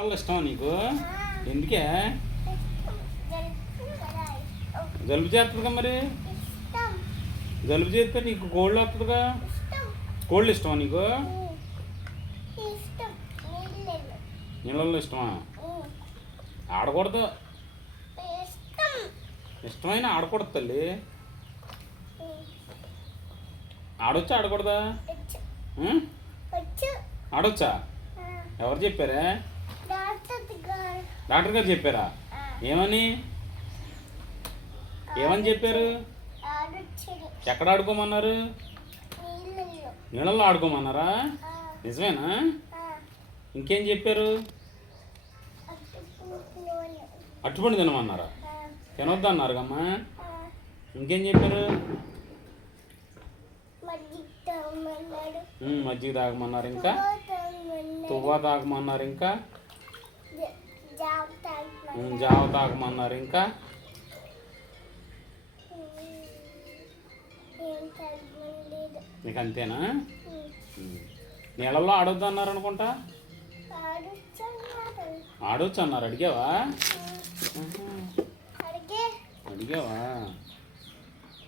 నీళ్ళల్లో ఇష్టమా నీకు? ఎందుకే? జలుబు చేస్తుందిగా మరి. జలుబు చేస్తే నీకు కోల్డ్ వస్తుందిగా. కోల్డ్ ఇష్టమా నీకు? నీళ్ళల్లో ఇష్టమా? ఆడకూడదు. ఇష్టమైన ఆడకూడదు తల్లి. ఆడొచ్చా ఆడకూడదా? ఆడొచ్చా? ఎవరు చెప్పారా? డాక్టర్ గారు చెప్పారా? ఏమని ఏమని చెప్పారు? ఎక్కడ ఆడుకోమన్నారు? నీళ్ళల్లో ఆడుకోమన్నారా? నిజమేనా? ఇంకేం చెప్పారు? అట్టుపండు తినమన్నారా? తినొద్దు అన్నారు కమ్మా. ఇంకేం చెప్పారు? మజ్జిగ తాగమన్నారు. ఇంకా తువ్వ తాగమన్నారు. ఇంకా జావ తాగమన్నారు. ఇంకా నీకు అంతేనా? నీళ్ళల్లో ఆడొద్దు అన్నారు అనుకుంటా. ఆడొచ్చు అన్నారు. అడిగావా? అడిగావా?